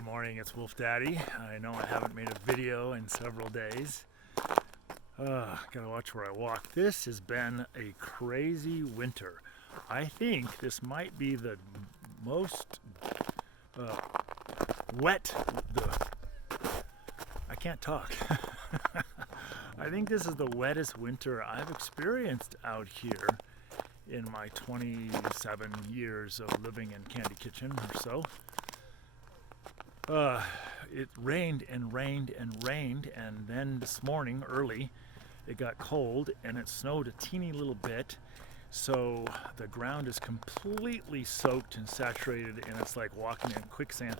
Good morning, it's Wolf Daddy. I know I haven't made a video in several days. Gotta watch where I walk. This has been a crazy winter. I think this might be the most wet, I can't talk. I think this is the wettest winter I've experienced out here in my 27 years of living in Candy Kitchen or so. It rained and rained and rained, and then this morning early it got cold and it snowed a teeny little bit, so the ground is completely soaked and saturated, and it's like walking in quicksand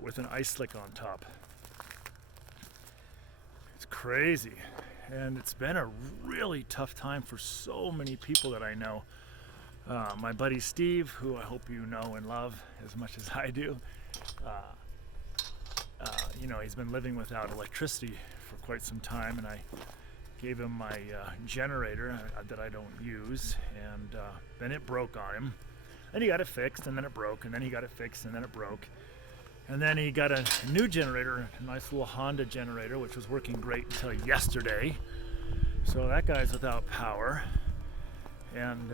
with an ice slick on top. It's crazy, and it's been a really tough time for so many people that I know. My buddy Steve, who I hope you know and love as much as I do, he's been living without electricity for quite some time, and I gave him my generator that I don't use, and then it broke on him. Then he got it fixed, and then it broke, and then he got it fixed, and then it broke. And then he got a new generator, a nice little Honda generator, which was working great until yesterday. So that guy's without power. And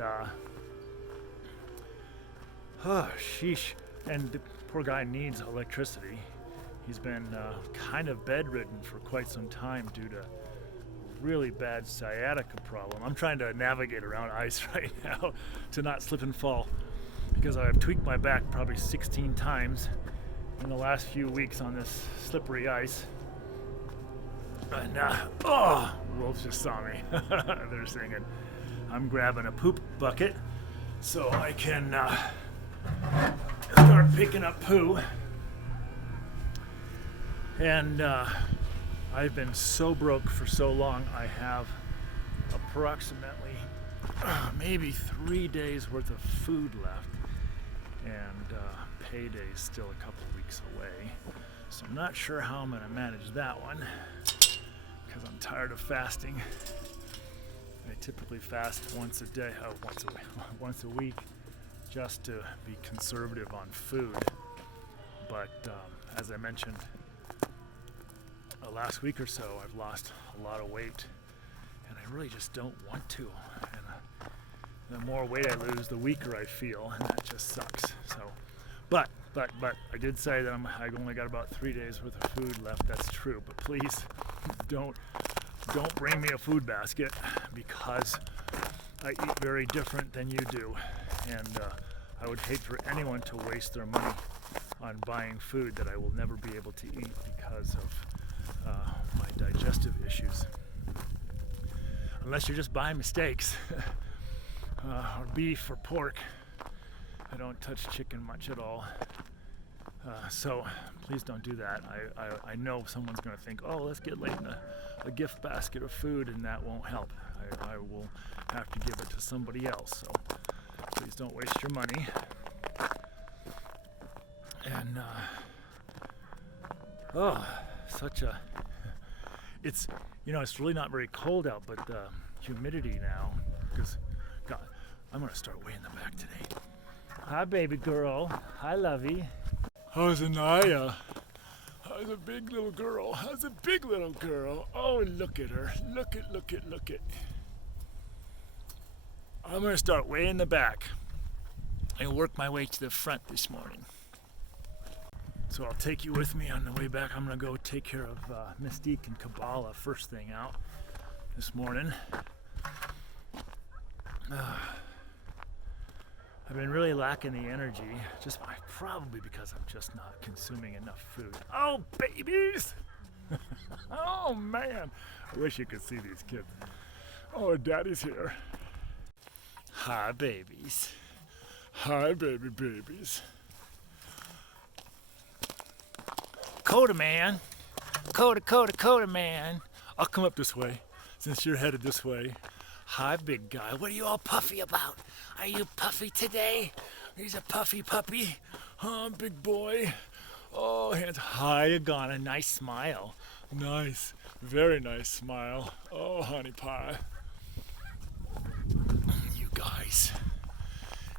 sheesh. And the poor guy needs electricity. He's been kind of bedridden for quite some time due to really bad sciatica problem. I'm trying to navigate around ice right now to not slip and fall, because I've tweaked my back probably 16 times in the last few weeks on this slippery ice. And wolves just saw me. They're singing. I'm grabbing a poop bucket so I can start picking up poo. And I've been so broke for so long. I have approximately maybe 3 days worth of food left, and payday's still a couple weeks away. So I'm not sure how I'm going to manage that one, because I'm tired of fasting. I typically fast once a week, just to be conservative on food. But as I mentioned, last week or so, I've lost a lot of weight, and I really just don't want to. And the more weight I lose, the weaker I feel, and that just sucks. So, but I did say that I've only got about 3 days worth of food left. That's true, but please don't bring me a food basket, because I eat very different than you do, and I would hate for anyone to waste their money on buying food that I will never be able to eat because of my digestive issues. Unless you're just buying mistakes, or beef or pork. I don't touch chicken much at all. So please don't do that. I know someone's going to think, oh, let's get Leighton a gift basket of food, and that won't help. I will have to give it to somebody else. So please don't waste your money. And it's really not very cold out, but the humidity now, because God, I'm going to start way in the back today. Hi, baby girl. Hi, lovey. How's Anaya? How's a big little girl? How's a big little girl? Oh, look at her. Look it. I'm going to start way in the back and work my way to the front this morning. So I'll take you with me on the way back. I'm going to go take care of Mystique and Kabbalah first thing out this morning. I've been really lacking the energy, probably because I'm just not consuming enough food. Oh, babies! Oh, man! I wish you could see these kids. Oh, Daddy's here. Hi, babies. Hi, babies. Coda man. Coda man. I'll come up this way, since you're headed this way. Hi, big guy. What are you all puffy about? Are you puffy today? He's a puffy puppy. Oh, big boy. Oh, hands. Hi, Agana. Nice smile. Nice. Very nice smile. Oh, honey pie.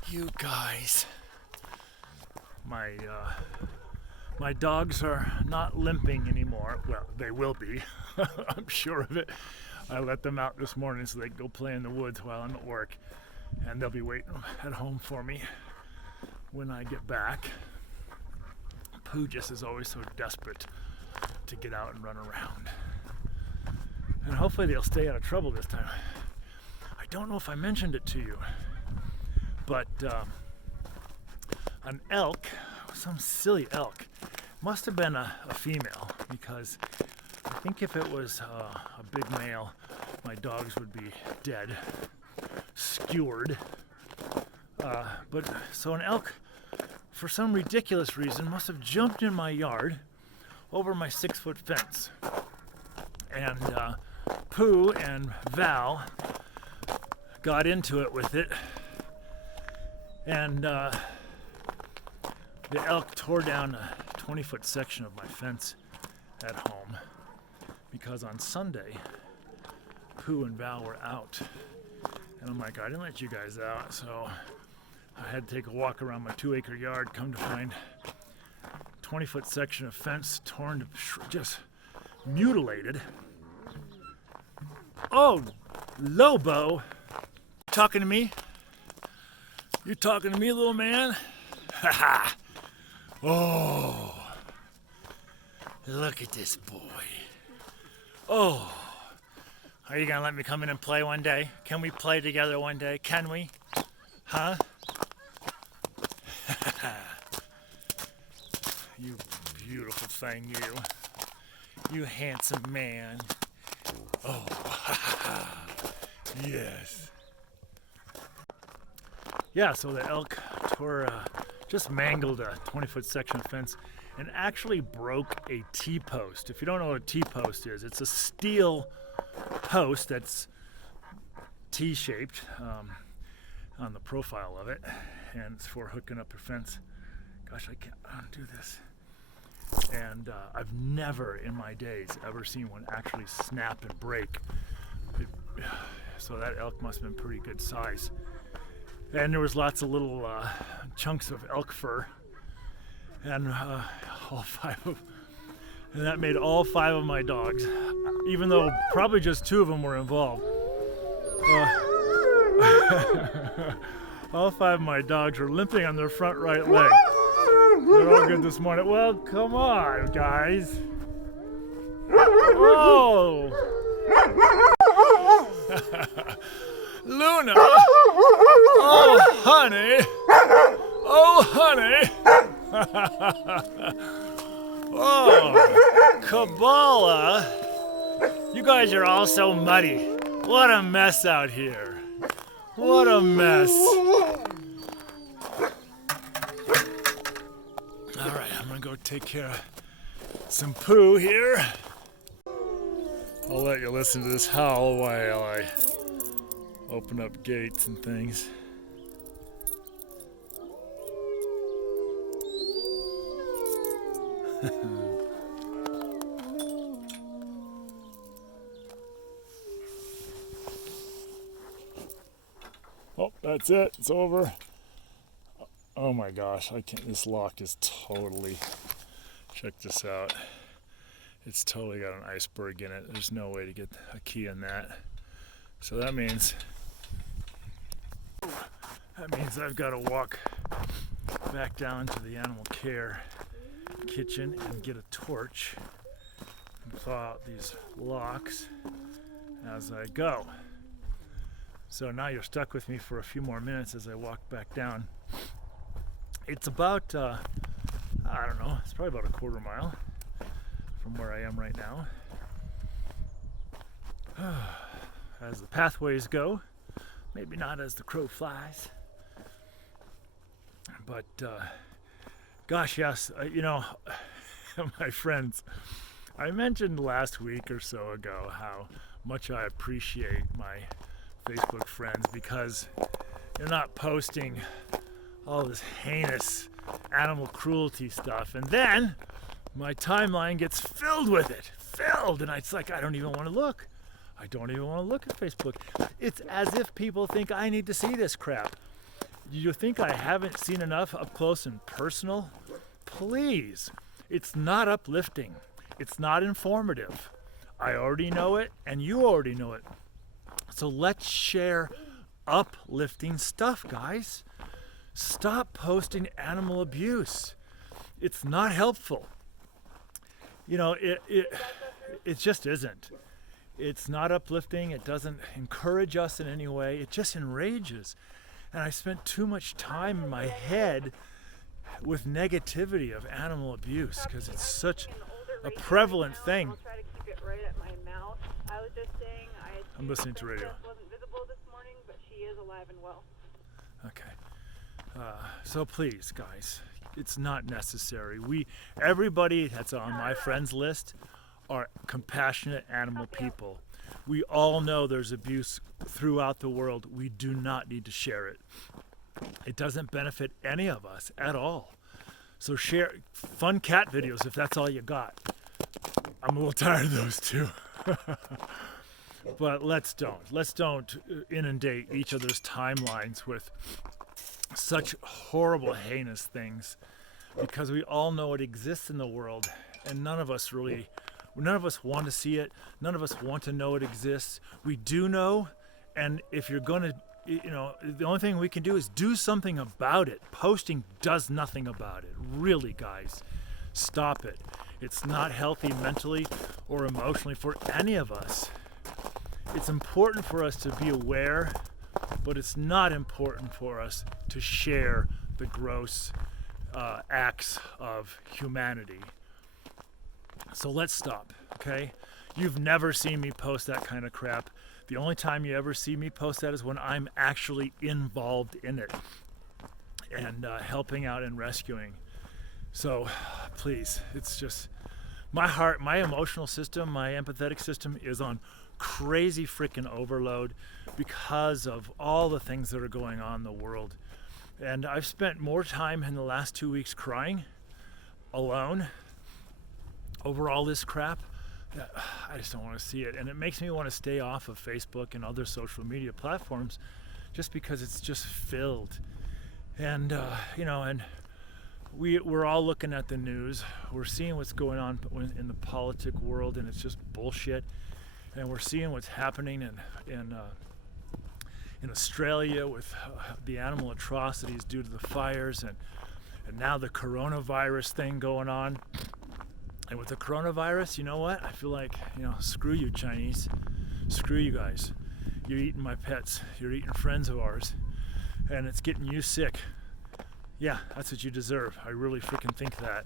You guys. My My dogs are not limping anymore. Well, they will be. I'm sure of it. I let them out this morning so they can go play in the woods while I'm at work. And they'll be waiting at home for me when I get back. Pooh just is always so desperate to get out and run around. And hopefully they'll stay out of trouble this time. I don't know if I mentioned it to you, but an elk, some silly elk, must have been a female, because I think if it was a big male, my dogs would be dead, skewered. But so an elk, for some ridiculous reason, must have jumped in my yard over my 6-foot fence. And Pooh and Val got into it with it. And the elk tore down a 20-foot section of my fence at home, because on Sunday, Pooh and Val were out. And I'm like, I didn't let you guys out, so I had to take a walk around my 2-acre yard, come to find 20-foot section of fence torn to just mutilated. Oh, Lobo, talking to me? You talking to me, little man? Ha ha! Oh, look at this boy. Oh, are you gonna let me come in and play one day? Can we play together one day? Can we? Huh? You beautiful thing, you. You handsome man. Oh, yes. Yeah, so the elk just mangled a 20-foot section of fence and actually broke a T-post. If you don't know what a T-post is, it's a steel post that's T-shaped on the profile of it, and it's for hooking up your fence. Gosh, I can't undo this. And I've never in my days ever seen one actually snap and break. So that elk must have been pretty good size. And there was lots of little chunks of elk fur, and and that made all 5 of my dogs, even though probably just 2 of them were involved. All 5 of my dogs were limping on their front right leg. They're all good this morning. Well, come on, guys. Oh! Luna! Oh, honey! Oh, honey! Oh, Kabbalah! You guys are all so muddy. What a mess out here. What a mess. Alright, I'm gonna go take care of some Pooh here. I'll let you listen to this howl while I open up gates and things. Oh, that's it. It's over. Oh my gosh, I can't. This lock is totally. Check this out. It's totally got an iceberg in it. There's no way to get a key in that. So that means I've got to walk back down to the animal care kitchen and get a torch and thaw out these locks as I go. So now you're stuck with me for a few more minutes as I walk back down. It's about, I don't know, it's probably about a quarter mile from where I am right now. As the pathways go, maybe not as the crow flies, but gosh, yes, my friends, I mentioned last week or so ago how much I appreciate my Facebook friends, because you're not posting all this heinous animal cruelty stuff, and then my timeline gets filled with it, and it's like I don't even want to look. I don't even want to look at Facebook. It's as if people think I need to see this crap. You think I haven't seen enough up close and personal? Please. It's not uplifting. It's not informative. I already know it, and you already know it. So let's share uplifting stuff, guys. Stop posting animal abuse. It's not helpful. You know, it just isn't. It's not uplifting. It doesn't encourage us in any way. It just enrages. And I spent too much time in my head with negativity of animal abuse because it's such a prevalent thing. I'll try to keep it right at my mouth. I was just saying I'm listening to radio. Wasn't visible this morning, but she is alive and well. Okay. So please, guys, it's not necessary. Everybody that's on my friends list are compassionate animal people. We all know there's abuse throughout the world. We do not need to share it. It doesn't benefit any of us at all. So share fun cat videos if that's all you got. I'm a little tired of those too. But let's don't inundate each other's timelines with such horrible, heinous things, because we all know it exists in the world, and none of us want to see it. None of us want to know it exists. We do know, and if you're going to, the only thing we can do is do something about it. Posting does nothing about it. Really, guys, stop it. It's not healthy mentally or emotionally for any of us. It's important for us to be aware, but it's not important for us to share the gross acts of humanity. So let's stop, okay? You've never seen me post that kind of crap. The only time you ever see me post that is when I'm actually involved in it and helping out and rescuing. So please, it's just my heart, my emotional system, my empathetic system is on crazy freaking overload because of all the things that are going on in the world. And I've spent more time in the last 2 weeks crying alone over all this crap that I just don't want to see it. And it makes me want to stay off of Facebook and other social media platforms just because it's just filled. And, and we're all looking at the news. We're seeing what's going on in the politic world, and it's just bullshit. And we're seeing what's happening in Australia with the animal atrocities due to the fires, and now the coronavirus thing going on. And with the coronavirus, you know what? I feel like, screw you, Chinese. Screw you guys. You're eating my pets. You're eating friends of ours. And it's getting you sick. Yeah, that's what you deserve. I really freaking think that.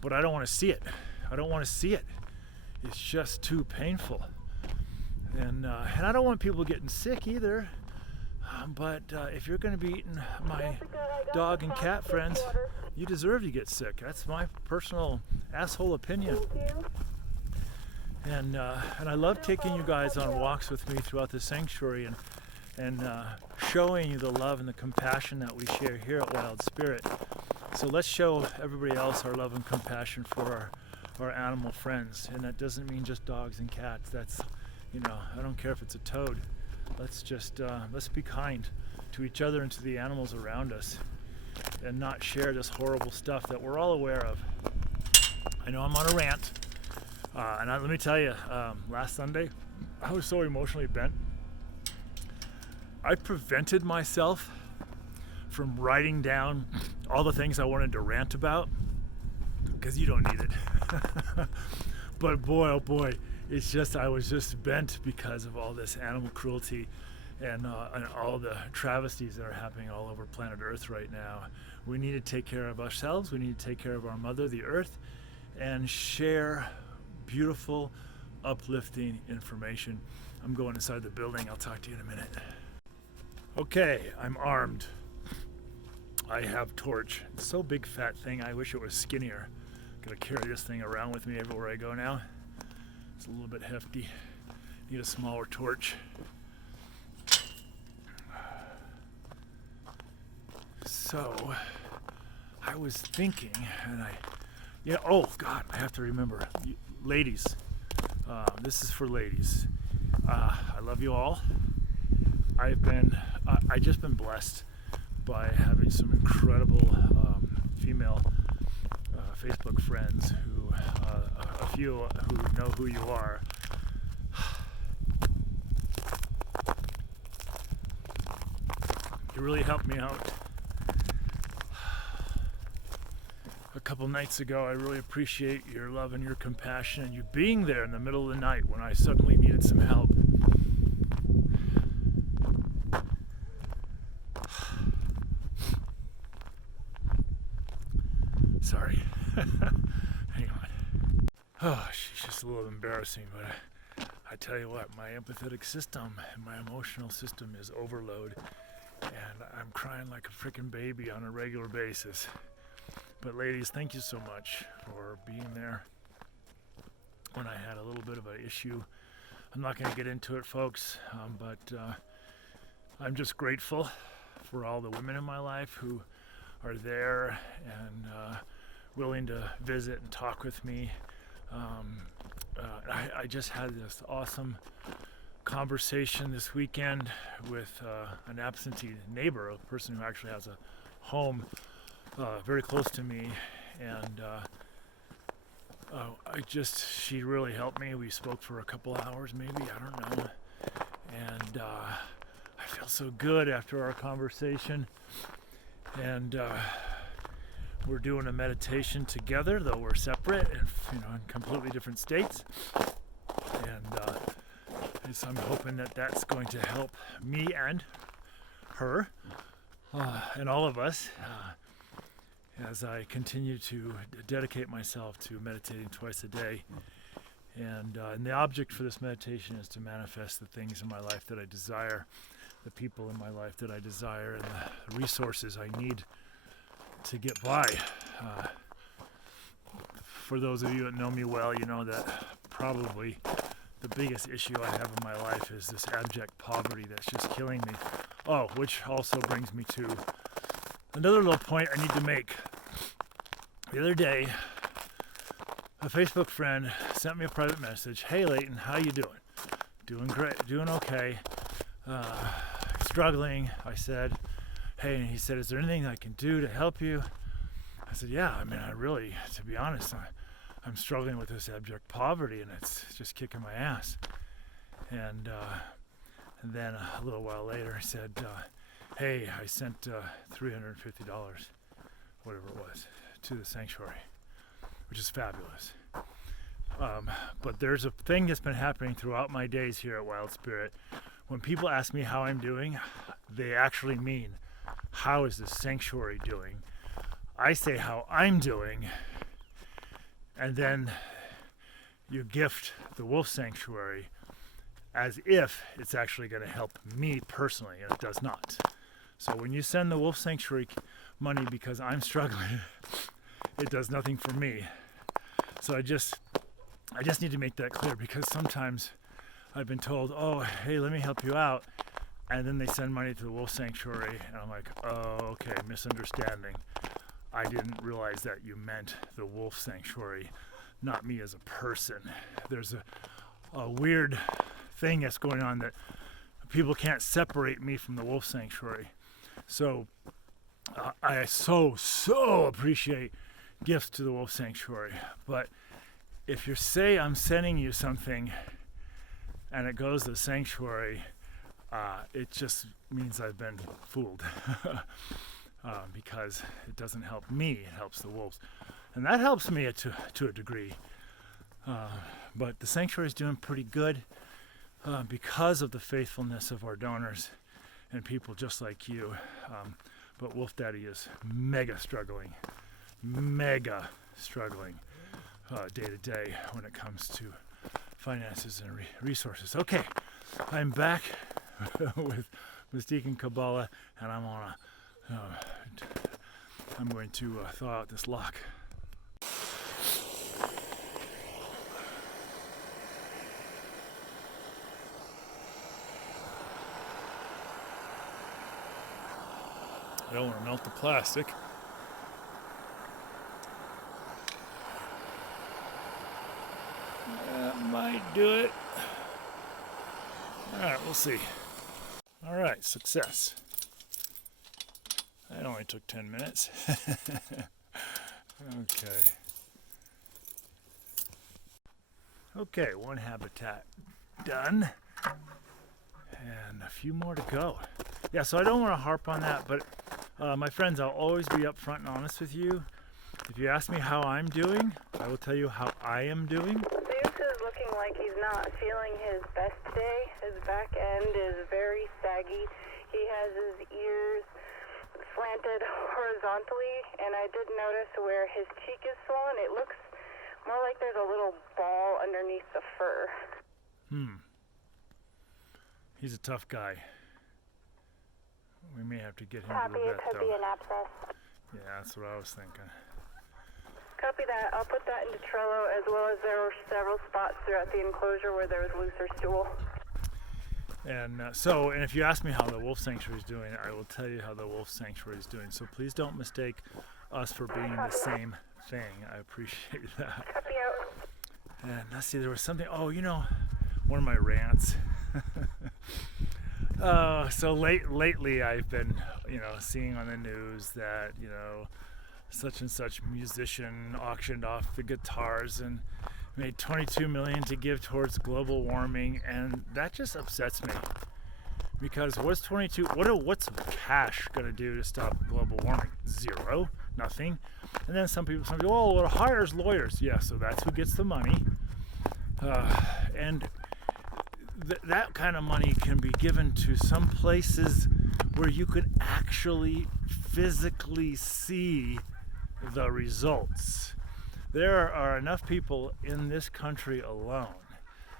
But I don't want to see it. I don't want to see it. It's just too painful. And I don't want people getting sick either. But if you're going to be eating my dog and cat friends, you deserve to get sick. That's my personal asshole opinion. And I love taking you guys on walks with me throughout the sanctuary and showing you the love and the compassion that we share here at Wild Spirit. So let's show everybody else our love and compassion for our animal friends. And that doesn't mean just dogs and cats. That's, I don't care if it's a toad. Let's just, let's be kind to each other and to the animals around us and not share this horrible stuff that we're all aware of. I know I'm on a rant. Let me tell you, last Sunday, I was so emotionally bent. I prevented myself from writing down all the things I wanted to rant about because you don't need it. But boy, oh boy, I was just bent because of all this animal cruelty and all the travesties that are happening all over planet Earth right now. We need to take care of ourselves. We need to take care of our mother, the Earth, and share beautiful, uplifting information. I'm going inside the building. I'll talk to you in a minute. Okay, I'm armed. I have torch. It's so big fat thing. I wish it was skinnier. Gotta carry this thing around with me everywhere I go now. It's a little bit hefty. Need a smaller torch. So, I was thinking, and oh God, I have to remember. Ladies, this is for ladies. I love you all. I just been blessed by having some incredible female Facebook friends who, a few who know who you are. You really helped me out. A couple nights ago, I really appreciate your love and your compassion and you being there in the middle of the night when I suddenly needed some help. Sorry. Hang on. Oh, she's just a little embarrassing, but I tell you what, my empathetic system and my emotional system is overload, and I'm crying like a freaking baby on a regular basis. But ladies, thank you so much for being there when I had a little bit of an issue. I'm not going to get into it, folks, but I'm just grateful for all the women in my life who are there and willing to visit and talk with me. I just had this awesome conversation this weekend with an absentee neighbor, a person who actually has a home very close to me, and she really helped me. We spoke for a couple hours, maybe, I don't know, and I feel so good after our conversation, and we're doing a meditation together, though we're separate and in completely different states, and so I'm hoping that that's going to help me and her and all of us as I continue to dedicate myself to meditating twice a day. And the object for this meditation is to manifest the things in my life that I desire, the people in my life that I desire, and the resources I need to get by. For those of you that know me well, you know that probably the biggest issue I have in my life is this abject poverty that's just killing me. Oh, which also brings me to another little point I need to make. The other day, a Facebook friend sent me a private message. Hey, Leighton, how you doing? Doing great, doing okay. Struggling, I said. Hey, and he said, is there anything I can do to help you? I said, yeah, I mean, I really, to be honest, I'm struggling with this abject poverty, and it's just kicking my ass. And then a little while later, I said, hey, I sent $350, whatever it was, to the sanctuary, which is fabulous. But there's a thing that's been happening throughout my days here at Wild Spirit. When people ask me how I'm doing, they actually mean, how is the sanctuary doing? I say how I'm doing, and then you gift the wolf sanctuary as if it's actually going to help me personally, and it does not. So when you send the wolf sanctuary money because I'm struggling, it does nothing for me. So I just need to make that clear, because sometimes I've been told, oh, hey, let me help you out, and then they send money to the wolf sanctuary, and I'm like, oh, okay, misunderstanding. I didn't realize that you meant the wolf sanctuary, not me as a person. There's a weird thing that's going on that people can't separate me from the wolf sanctuary. So I so appreciate gifts to the wolf sanctuary. But if you say I'm sending you something and it goes to the sanctuary, it just means I've been fooled. Because it doesn't help me, it helps the wolves. And that helps me to a degree. But the sanctuary is doing pretty good because of the faithfulness of our donors and people just like you. But Wolf Daddy is mega struggling day to day when it comes to finances and resources. Okay, I'm back with Mystique and Kabbalah, and I'm going to thaw out this lock. I don't want to melt the plastic. That might do it. All right, we'll see. All right, success. That only took 10 minutes. Okay. Okay, one habitat done. And a few more to go. Yeah, so I don't want to harp on that, but my friends, I'll always be upfront and honest with you. If you ask me how I'm doing, I will tell you how I am doing. Zeus is looking like he's not feeling his best today. His back end is very saggy. He has his ears slanted horizontally, and I did notice where his cheek is swollen. It looks more like there's a little ball underneath the fur. He's a tough guy. We may have to get him Copy, to the it vet, could though. be an abscess. Yeah, that's what I was thinking. Copy that. I'll put that into Trello, as well as there were several spots throughout the enclosure where there was looser stool. And and if you ask me how the wolf sanctuary is doing, I will tell you how the wolf sanctuary is doing. So please don't mistake us for being the same thing. I appreciate that. Copy out. And let's see, there was something. Oh, one of my rants. So lately I've been, seeing on the news that, such and such musician auctioned off the guitars and made $22 million to give towards global warming, and that just upsets me. Because what's cash gonna do to stop global warming? Zero, nothing. And then some people, oh, well, it hires lawyers. Yeah, so that's who gets the money. And that kind of money can be given to some places where you could actually physically see the results. There are enough people in this country alone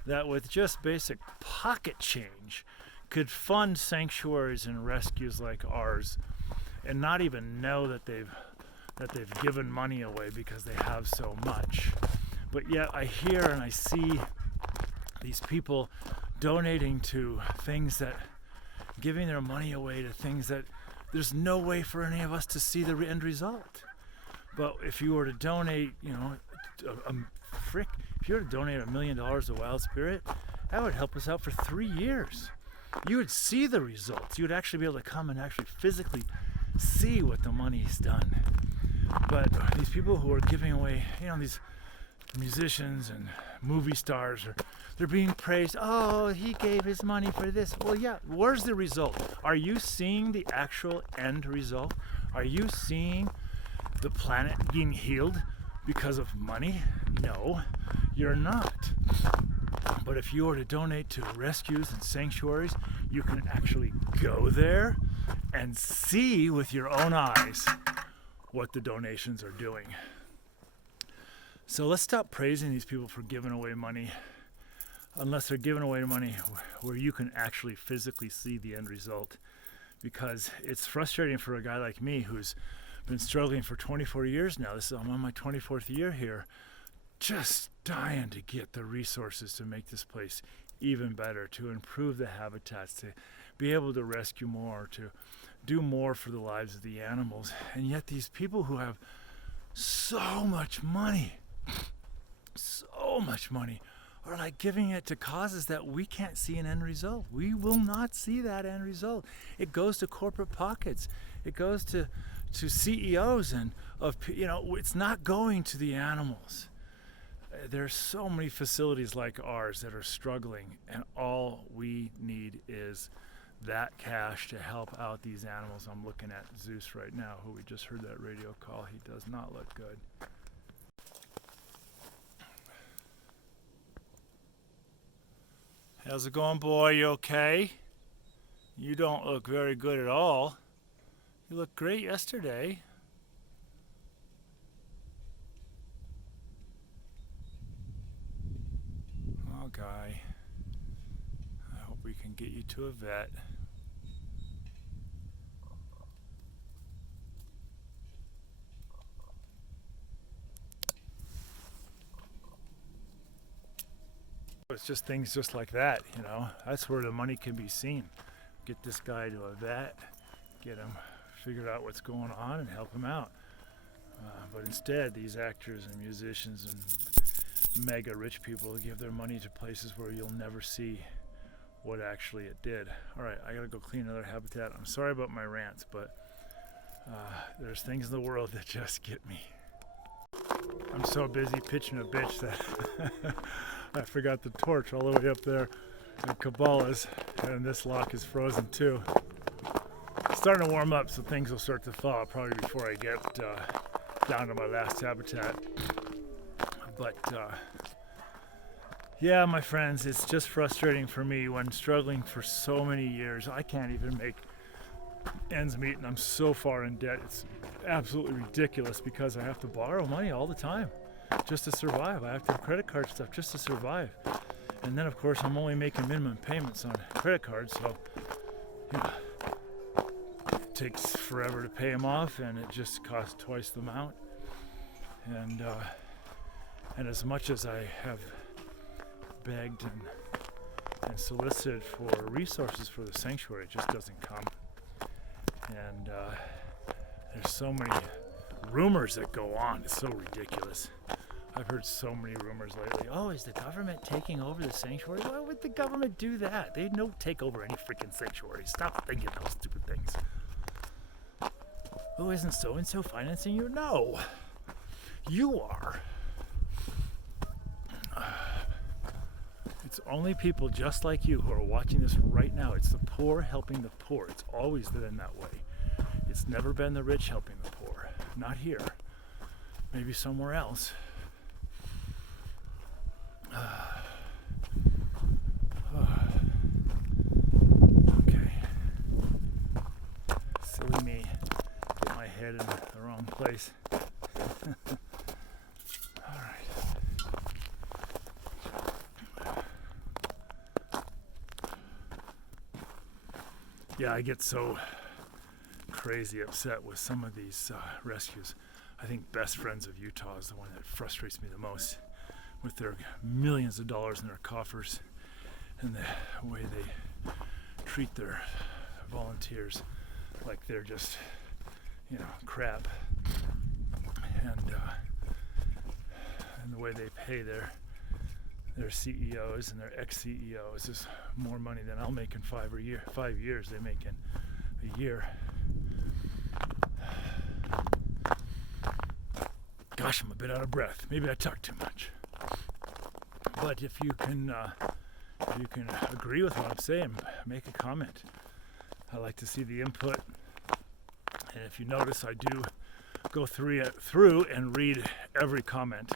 that with just basic pocket change could fund sanctuaries and rescues like ours and not even know that they've given money away because they have so much. But yet I hear and I see these people donating to things that, giving their money away to things that there's no way for any of us to see the end result. But if you were to donate, if you were to donate $1 million to Wild Spirit, that would help us out for 3 years. You would see the results. You would actually be able to come and actually physically see what the money's done. But these people who are giving away, these musicians and movie stars, they're being praised. Oh, he gave his money for this. Well, yeah, where's the result? Are you seeing the actual end result? Are you seeing the planet being healed because of money? No, you're not. But if you were to donate to rescues and sanctuaries, you can actually go there and see with your own eyes what the donations are doing. So let's stop praising these people for giving away money unless they're giving away money where you can actually physically see the end result. Because it's frustrating for a guy like me who's been struggling for 24 years now. I'm on my 24th year here, just dying to get the resources to make this place even better, to improve the habitats, to be able to rescue more, to do more for the lives of the animals. And yet these people who have so much money are like giving it to causes that we can't see an end result. We will not see that end result. It goes to corporate pockets. It goes to CEOs and it's not going to the animals. There's so many facilities like ours that are struggling, and all we need is that cash to help out these animals. I'm looking at Zeus right now, who we just heard that radio call. He does not look good. How's it going, boy? You okay? You don't look very good at all. You looked great yesterday. Oh, guy. I hope we can get you to a vet. It's just things just like that, That's where the money can be seen. Get this guy to a vet, get him figured out what's going on and help him out. But instead, these actors and musicians and mega rich people give their money to places where you'll never see what actually it did. All right, I gotta go clean another habitat. I'm sorry about my rants, but there's things in the world that just get me. I'm so busy pitching a bitch that I forgot the torch all the way up there at Cabela's, and this lock is frozen too. It's starting to warm up, so things will start to thaw probably before I get down to my last habitat. But yeah, my friends, it's just frustrating for me when struggling for so many years. I can't even make ends meet, and I'm so far in debt. It's absolutely ridiculous because I have to borrow money all the time just to survive. I have to have credit card stuff just to survive. And then, of course, I'm only making minimum payments on credit cards, so you know, it takes forever to pay them off, and it just costs twice the amount. And as much as I have begged and solicited for resources for the sanctuary, it just doesn't come. And there's so many rumors that go on. It's so ridiculous. I've heard so many rumors lately. Oh, is the government taking over the sanctuary? Why would the government do that? They don't take over any freaking sanctuary. Stop thinking those stupid things. Oh, isn't so-and-so financing you? No. You are. It's only people just like you who are watching this right now. It's the poor helping the poor. It's always been that way. It's never been the rich helping the poor. Not here. Maybe somewhere else. Okay. Silly me. Get my head in the wrong place. Yeah, I get so crazy upset with some of these rescues. I think Best Friends of Utah is the one that frustrates me the most, with their millions of dollars in their coffers and the way they treat their volunteers like they're just, crap. And the way they pay their CEOs and their ex-CEOs is more money than I'll make in 5 years they make in a year. Gosh, I'm a bit out of breath. Maybe I talk too much. But if you can agree with what I'm saying, make a comment. I like to see the input. And if you notice, I do go through and read every comment.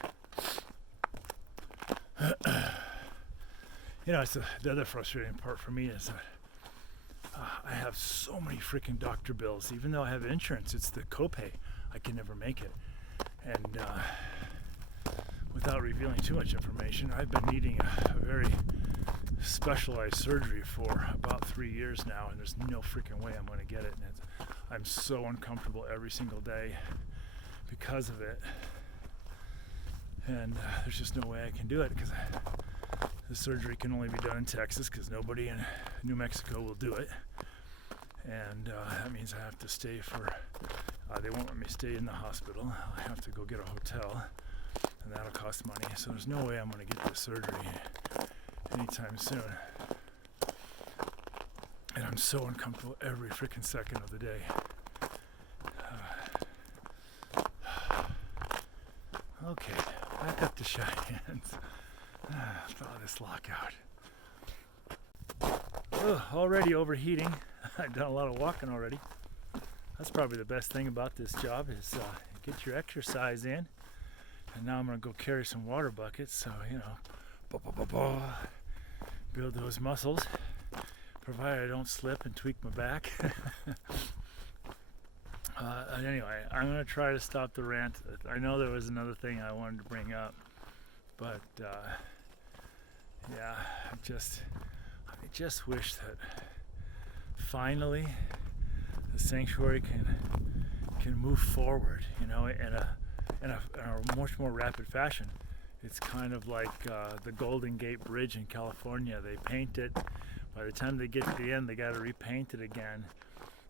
It's the other frustrating part for me is that I have so many freaking doctor bills. Even though I have insurance, it's the copay. I can never make it. And without revealing too much information, I've been needing a very specialized surgery for about 3 years now, and there's no freaking way I'm going to get it. And I'm so uncomfortable every single day because of it. And there's just no way I can do it because the surgery can only be done in Texas because nobody in New Mexico will do it. And that means I have to stay they won't let me stay in the hospital. I have to go get a hotel, and that'll cost money. So there's no way I'm going to get this surgery anytime soon. And I'm so uncomfortable every freaking second of the day. Okay, back up to Cheyenne's. Thaw this lock out. Already overheating. I've done a lot of walking already. That's probably the best thing about this job is get your exercise in. And now I'm going to go carry some water buckets, so, build those muscles, provided I don't slip and tweak my back. Anyway, I'm going to try to stop the rant. I know there was another thing I wanted to bring up, but yeah, I just wish that finally the sanctuary can move forward, in a much more rapid fashion. It's kind of like the Golden Gate Bridge in California. They paint it. By the time they get to the end, they got to repaint it again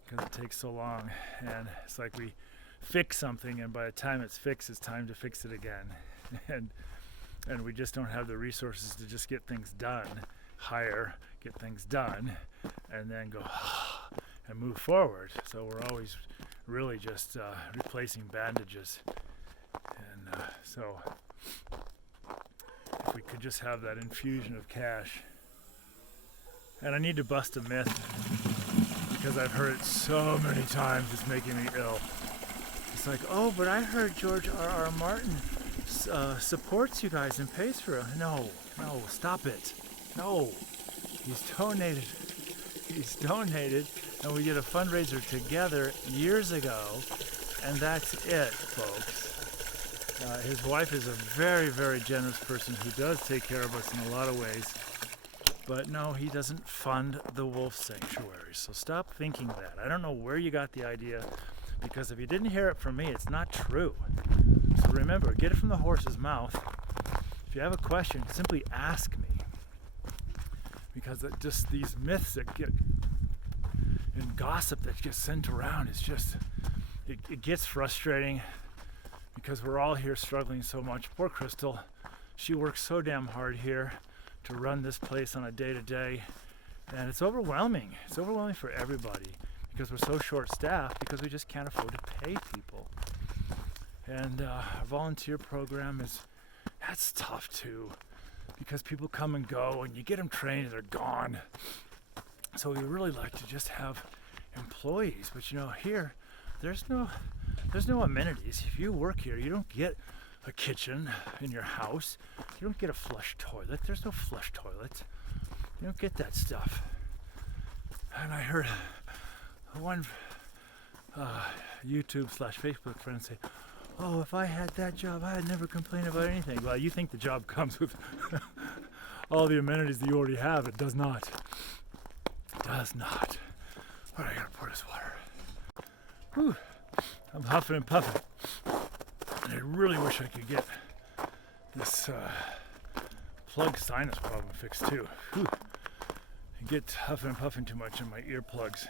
because it takes so long. And it's like we fix something, and by the time it's fixed, it's time to fix it again. And we just don't have the resources to just get things done, get things done, and then go and move forward. So we're always really just replacing bandages. And so if we could just have that infusion of cash. And I need to bust a myth because I've heard it so many times, it's making me ill. It's like, oh, but I heard George R.R. Martin supports you guys and pays for it. No, stop it. No, he's donated, and we did a fundraiser together years ago, and that's it, folks. His wife is a very, very generous person who does take care of us in a lot of ways, but no, he doesn't fund the wolf sanctuary, so stop thinking that. I don't know where you got the idea, because if you didn't hear it from me, it's not true. So remember, get it from the horse's mouth. If you have a question, simply ask me. Because just these myths that get, and gossip that gets sent around is just, it gets frustrating because we're all here struggling so much. Poor Crystal, she works so damn hard here to run this place on a day-to-day, and it's overwhelming. It's overwhelming for everybody because we're so short-staffed because we just can't afford to pay people. And our volunteer program that's tough too, because people come and go and you get them trained and they're gone. So we really like to just have employees, but here there's no amenities. If you work here, you don't get a kitchen in your house. You don't get a flush toilet. There's no flush toilets. You don't get that stuff. And I heard one YouTube/Facebook friend say, oh, if I had that job, I'd never complain about anything. Well, you think the job comes with all the amenities that you already have. It does not. It does not. But I gotta pour this water. Whew. I'm huffing and puffing. And I really wish I could get this plug sinus problem fixed too. Whew. I get huffing and puffing too much in my earplugs.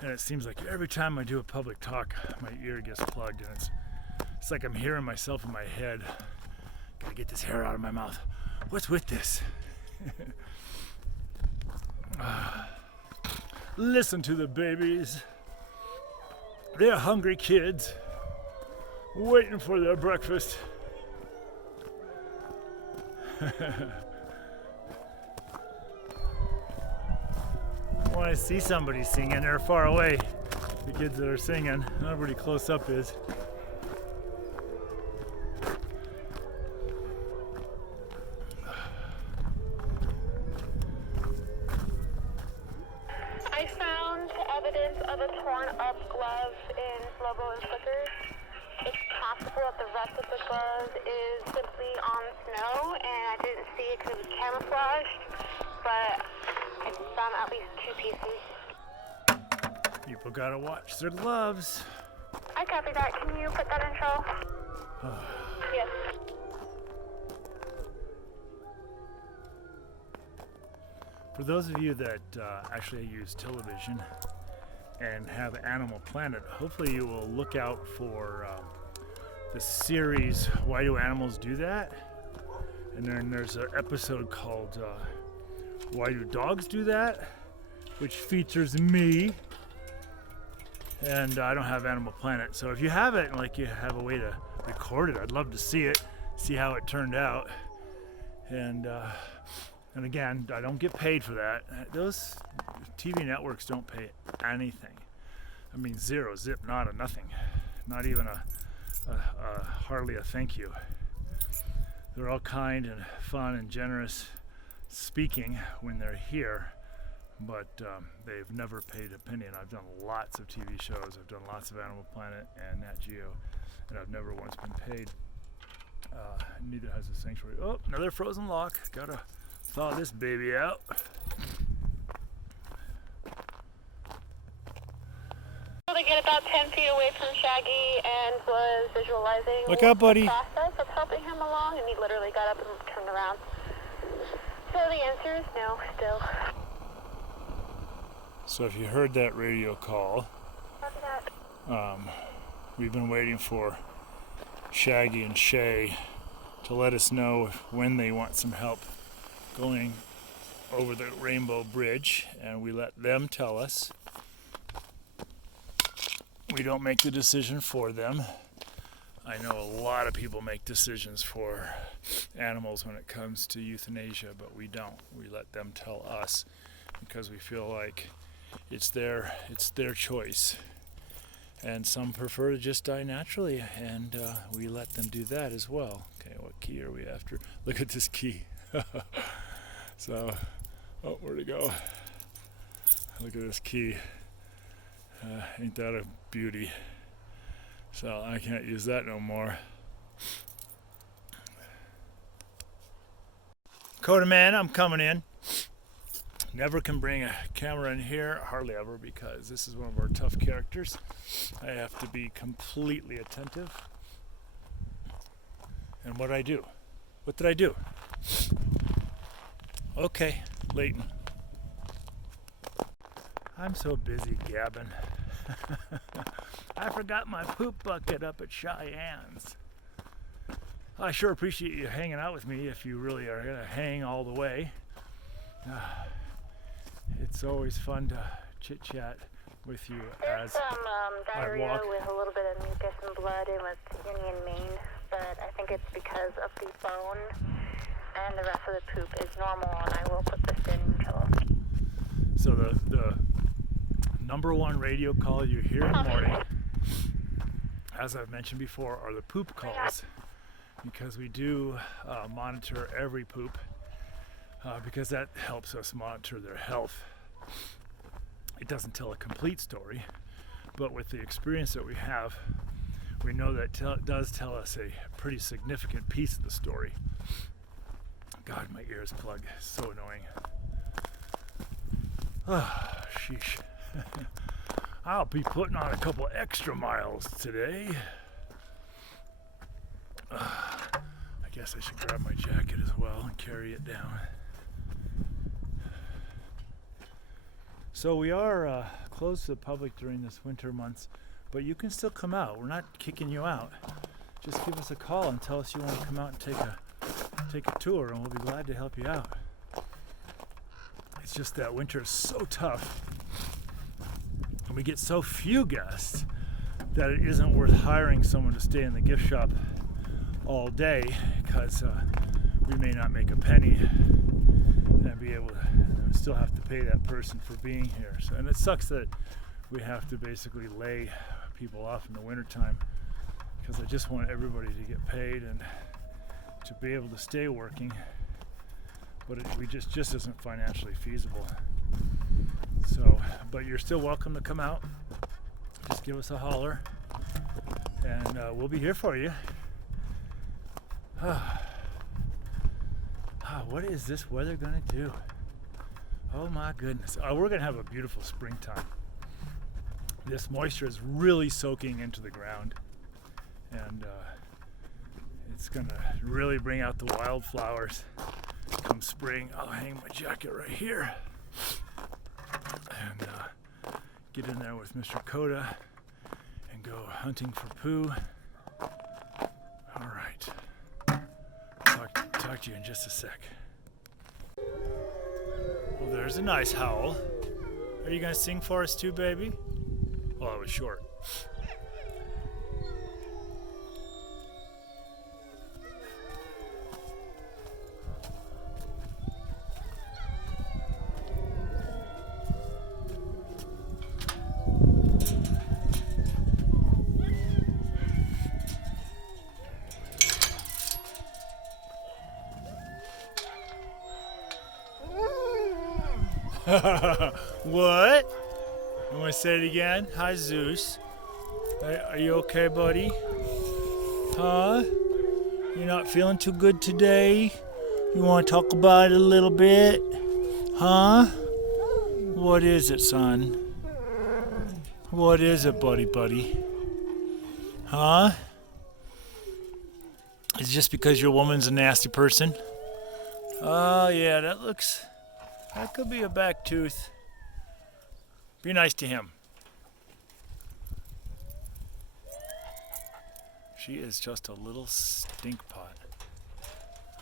And it seems like every time I do a public talk, my ear gets plugged, and it's like I'm hearing myself in my head. Gotta get this hair out of my mouth. What's with this? Listen to the babies. They're hungry kids, waiting for their breakfast. When I see somebody singing, they're far away. The kids that are singing, nobody close up is. I found evidence of a torn up glove in Lobo and Flicker's. It's possible that the rest of the glove is simply on snow, and I didn't see it because it was camouflaged, but I found at least 2 pieces. People gotta watch their gloves. I copy that. Can you put that in show? Yes. For those of you that actually use television and have Animal Planet, hopefully you will look out for the series Why Do Animals Do That? And then there's an episode called Why Do Dogs Do That? Which features me. And I don't have Animal Planet, so if you have it and like you have a way to record it, I'd love to see it, see how it turned out. And again, I don't get paid for that. Those TV networks don't pay anything. I mean, zero, zip, nada, nothing. Not even a hardly a thank you. They're all kind and fun and generous speaking when they're here, but they've never paid a penny. And I've done lots of TV shows. I've done lots of Animal Planet and Nat Geo, and I've never once been paid. Neither has the sanctuary. Oh, another frozen lock. Gotta thaw this baby out. To get about 10 feet away from Shaggy and was visualizing Look out, buddy. the process of helping him along, and he literally got up and turned around. So the answer is no, still. So if you heard that radio call, we've been waiting for Shaggy and Shay to let us know when they want some help going over the Rainbow Bridge, and we let them tell us. We don't make the decision for them. I know a lot of people make decisions for animals when it comes to euthanasia, but we don't. We let them tell us because we feel like it's their choice. And some prefer to just die naturally, and we let them do that as well. Okay, what key are we after? Look at this key. So, oh, where'd it go? Look at this key. Ain't that a beauty? So I can't use that no more. Coda man, I'm coming in. Never can bring a camera in here, hardly ever, because this is one of our tough characters. I have to be completely attentive. And what did I do? What did I do? Okay, Leighton. I'm so busy gabbing. I forgot my poop bucket up at Cheyenne's. I sure appreciate you hanging out with me if you really are going to hang all the way. It's always fun to chit-chat with you as There's some I diarrhea walk. with a little bit of mucus and blood in with Union, Maine, but I think it's because of the bone, and the rest of the poop is normal, and I will put this in until... So the number one radio call you hear in the morning, as I've mentioned before, are the poop calls, because we do monitor every poop, because that helps us monitor their health. It doesn't tell a complete story, but with the experience that we have, we know that does tell us a pretty significant piece of the story. God, my ears plug. So annoying. Ah, sheesh. I'll be putting on a couple extra miles today. I guess I should grab my jacket as well and carry it down. So we are closed to the public during this winter months, but you can still come out. We're not kicking you out. Just give us a call and tell us you want to come out and take a tour, and we'll be glad to help you out. It's just that winter is so tough, and we get so few guests that it isn't worth hiring someone to stay in the gift shop all day, because we may not make a penny and be able to still have to pay that person for being here. So, and it sucks that we have to basically lay people off in the wintertime, because I just want everybody to get paid and to be able to stay working, but we just isn't financially feasible. So, but you're still welcome to come out. Just give us a holler, and we'll be here for you. What is this weather gonna do? Oh my goodness. We're gonna have a beautiful springtime. This moisture is really soaking into the ground, and it's gonna really bring out the wildflowers come spring. I'll hang my jacket right here and get in there with Mr. Coda and go hunting for poo. All right. Talk to you in just a sec. Well, there's a nice howl. Are you gonna sing for us too, baby? Well, it was short. What? You want to say it again? Hi, Zeus. Are you okay, buddy? Huh? You're not feeling too good today? You want to talk about it a little bit? Huh? What is it, son? What is it, buddy? Huh? Is it just because your woman's a nasty person? Oh, yeah, that could be a back tooth. Be nice to him. She is just a little stink pot.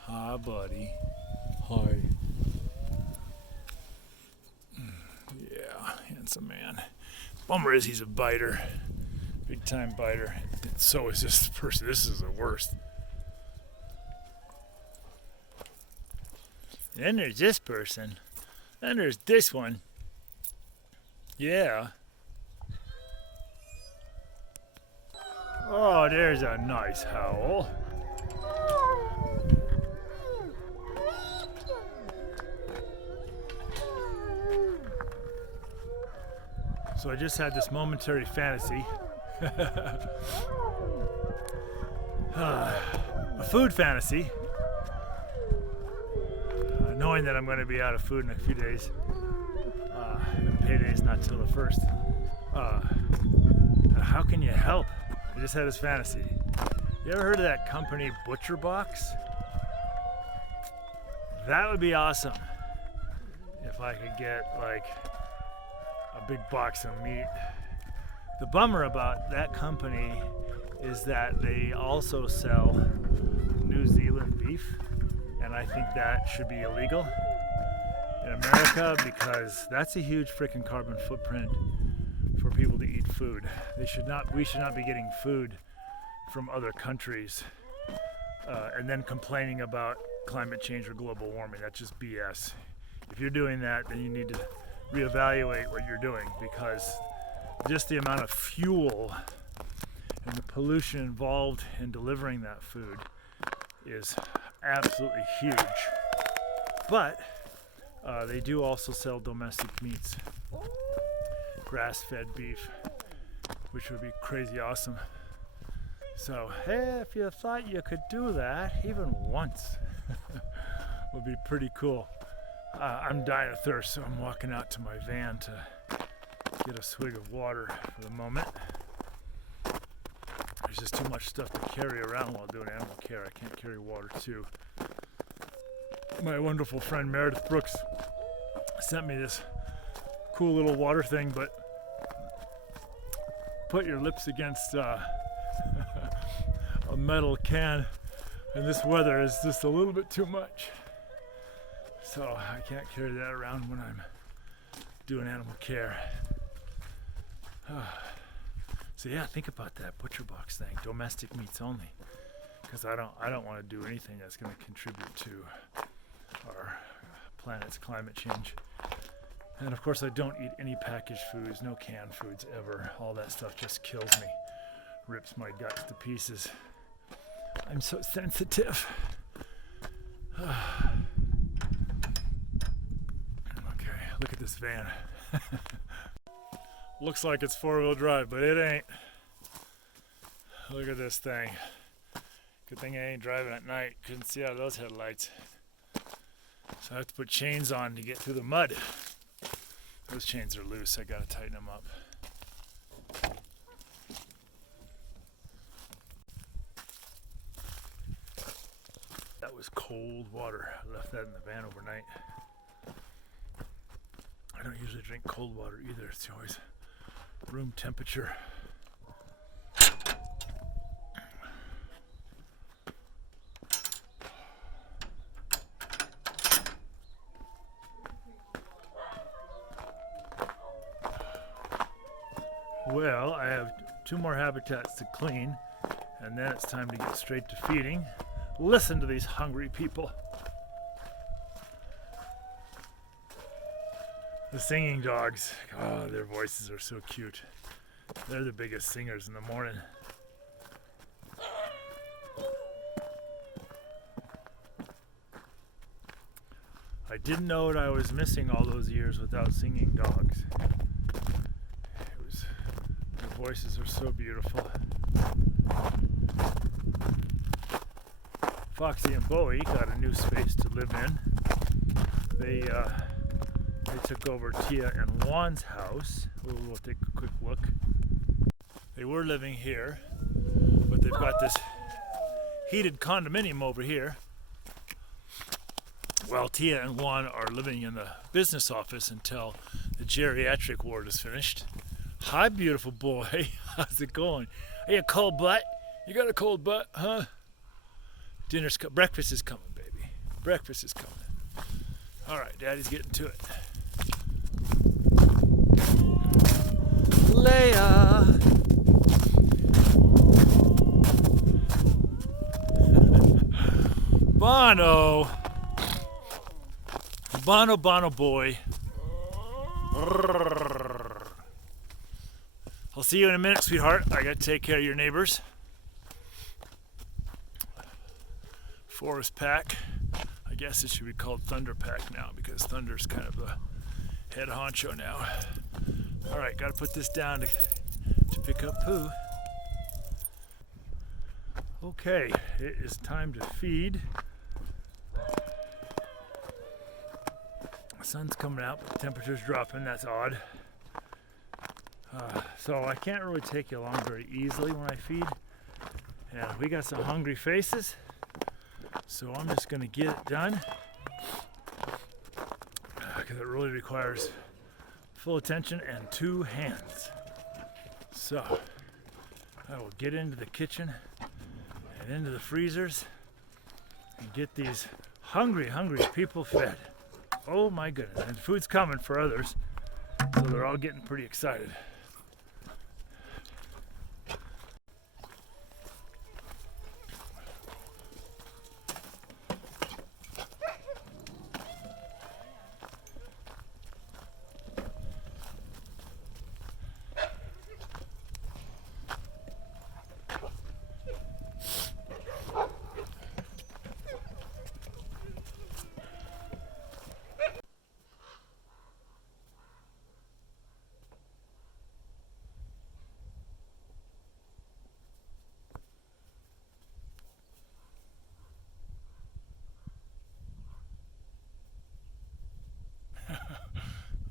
Hi, buddy. Hi. Yeah, handsome man. Bummer is he's a biter. Big time biter. So is this person. This is the worst. Then there's this person. Then there's this one. Yeah. Oh, there's a nice howl. So I just had this momentary fantasy. A food fantasy. Knowing that I'm going to be out of food in a few days. And payday's not till the 1st. How can you help? I just had this fantasy. You ever heard of that company Butcher Box? That would be awesome. If I could get like a big box of meat. The bummer about that company is that they also sell New Zealand beef, and I think that should be illegal in America because that's a huge freaking carbon footprint for people to eat food. We should not be getting food from other countries and then complaining about climate change or global warming. That's just BS. If you're doing that, then you need to reevaluate what you're doing, because just the amount of fuel and the pollution involved in delivering that food is absolutely huge. But they do also sell domestic meats, grass-fed beef, which would be crazy awesome. So, hey, if you thought you could do that even once, would be pretty cool. I'm dying of thirst, so I'm walking out to my van to get a swig of water for the moment. There's just too much stuff to carry around while doing animal care. I can't carry water too. My wonderful friend Meredith Brooks sent me this cool little water thing, but put your lips against a metal can in this weather is just a little bit too much. So I can't carry that around when I'm doing animal care. So yeah, think about that Butcher Box thing, domestic meats only, because I don't want to do anything that's going to contribute to our planet's climate change. And of course I don't eat any packaged foods, no canned foods ever. All that stuff just kills me, rips my guts to pieces. I'm so sensitive. Okay, look at this van. Looks like it's 4-wheel drive, but it ain't. Look at this thing. Good thing I ain't driving at night. Couldn't see out of those headlights. So I have to put chains on to get through the mud. Those chains are loose. I gotta tighten them up. That was cold water. I left that in the van overnight. I don't usually drink cold water either. It's always room temperature. Well, I have 2 more habitats to clean, and then it's time to get straight to feeding. Listen to these hungry people. The singing dogs, oh, their voices are so cute. They're the biggest singers in the morning. I didn't know what I was missing all those years without singing dogs. Their voices are so beautiful. Foxy and Bowie got a new space to live in. They took over Tia and Juan's house. We'll take a quick look. They were living here, but they've got this heated condominium over here. Well, Tia and Juan are living in the business office until the geriatric ward is finished. Hi, beautiful boy. How's it going? Are you a cold butt? You got a cold butt, huh? Breakfast is coming, baby. Breakfast is coming. All right, Daddy's getting to it. Leia. Bono. Bono, Bono boy. I'll see you in a minute, sweetheart. I gotta take care of your neighbors. Forest Pack. I guess it should be called Thunder Pack now because Thunder's kind of the head honcho now. Alright, gotta put this down to pick up poo. Okay, it is time to feed. The sun's coming out, but the temperature's dropping. That's odd. So I can't really take you along very easily when I feed. Yeah, we got some hungry faces, so I'm just going to get it done because it really requires full attention and 2 hands. So I will get into the kitchen and into the freezers and get these hungry people fed. Oh my goodness, and food's coming for others, so they're all getting pretty excited.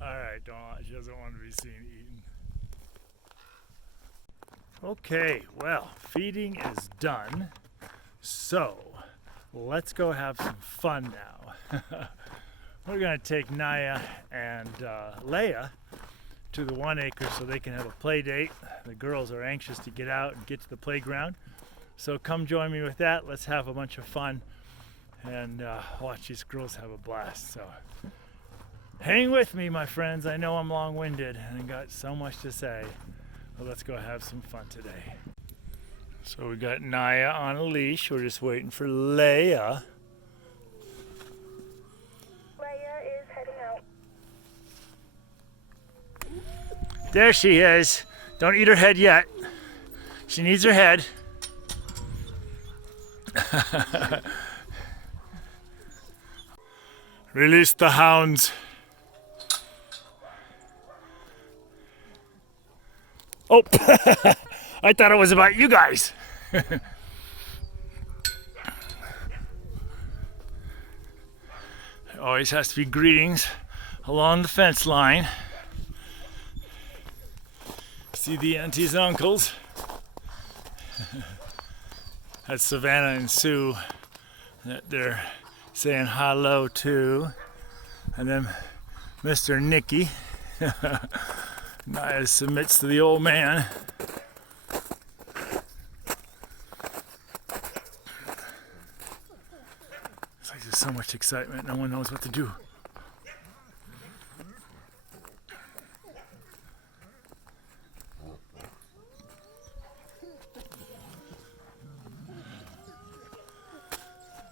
Alright, she doesn't want to be seen eating. Okay, well, feeding is done. So, let's go have some fun now. We're going to take Naya and Leia to the 1 acre so they can have a play date. The girls are anxious to get out and get to the playground. So come join me with that. Let's have a bunch of fun and watch these girls have a blast. So hang with me, my friends. I know I'm long-winded and got so much to say. But let's go have some fun today. So we got Naya on a leash. We're just waiting for Leia. Leia is heading out. There she is. Don't eat her head yet. She needs her head. Release the hounds. Oh, I thought it was about you guys. There always has to be greetings along the fence line. See the aunties and uncles. That's Savannah and Sue that they're saying hello to. And then Mr. Nicky. Naya submits to the old man. It's like there's so much excitement, no one knows what to do.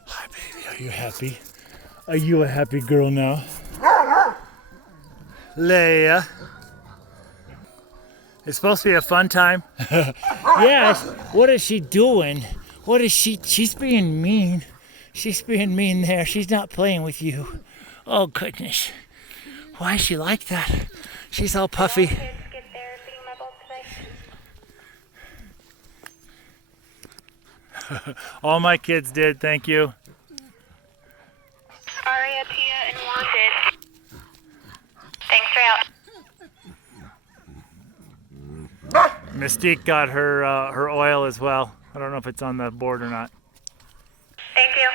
Hi, baby, are you happy? Are you a happy girl now? Leia. It's supposed to be a fun time. Yes. What is she doing? What is she's being mean. She's being mean there. She's not playing with you. Oh, goodness. Why is she like that? She's all puffy. Kids get therapy medals today. All my kids did, thank you. Aria, Tia, and Juan did. Thanks for out. Mystique got her oil as well. I don't know if it's on the board or not. Thank you.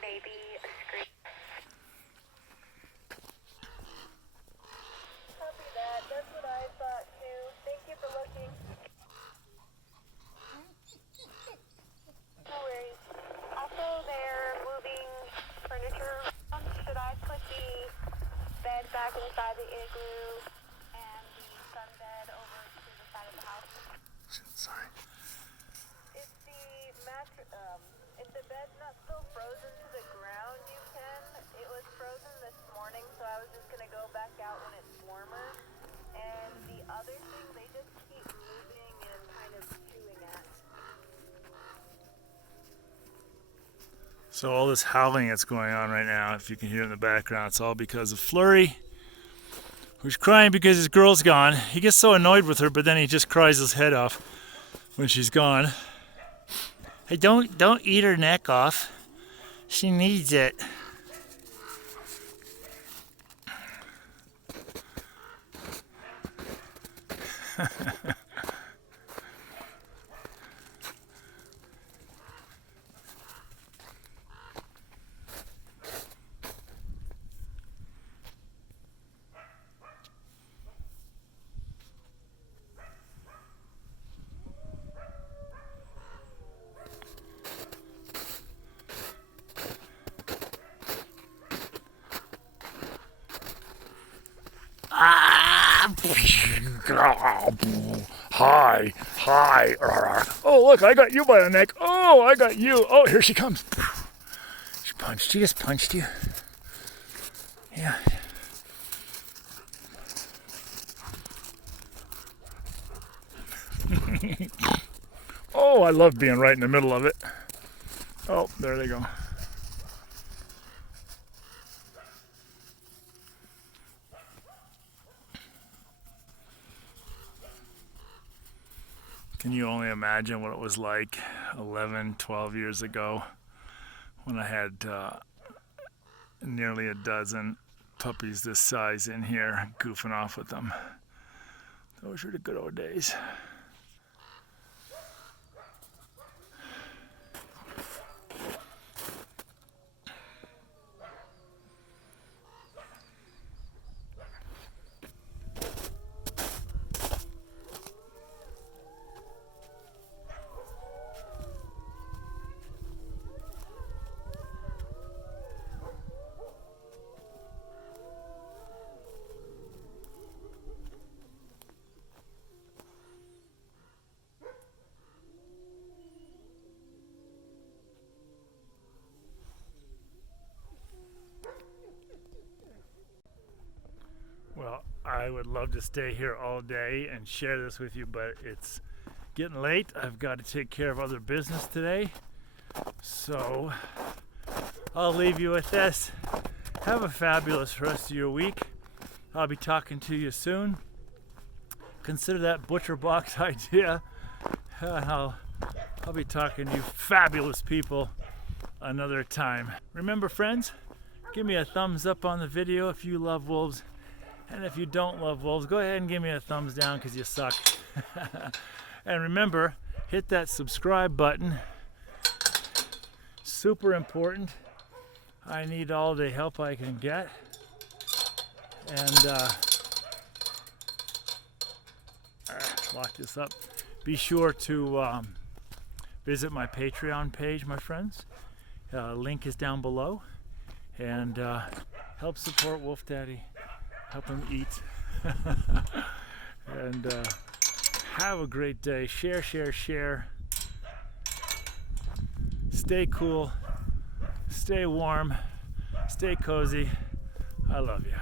Maybe a screen. Copy that. That's what I thought too. Thank you for looking. No worries. Also, they're moving furniture around. Should I put the bed back inside the igloo and the sunbed over to the side of the house? Sorry. if the bed's not still frozen to the ground, you can. It was frozen this morning, so I was just gonna go back out when it's warmer. And the other thing, they just keep moving and kind of chewing at. So all this howling that's going on right now, if you can hear in the background, it's all because of Flurry, who's crying because his girl's gone. He gets so annoyed with her, but then he just cries his head off when she's gone. Hey, don't eat her neck off. She needs it. Hi. Oh, look, I got you by the neck. Oh, I got you. Oh, here she comes. She just punched you. Yeah. Oh, I love being right in the middle of it. Oh, there they go. Can you only imagine what it was like 11, 12 years ago when I had nearly a dozen puppies this size in here goofing off with them? Those were the good old days. Well, I would love to stay here all day and share this with you, but it's getting late. I've got to take care of other business today. So I'll leave you with this. Have a fabulous rest of your week. I'll be talking to you soon. Consider that butcher box idea. I'll be talking to you fabulous people another time. Remember, friends, give me a thumbs up on the video if you love wolves. And if you don't love wolves, go ahead and give me a thumbs down because you suck. And remember, hit that subscribe button. Super important. I need all the help I can get. And lock this up. Be sure to visit my Patreon page, my friends. Link is down below. And help support Wolf Daddy. Help him eat. And have a great day. Share. Stay cool. Stay warm. Stay cozy. I love you.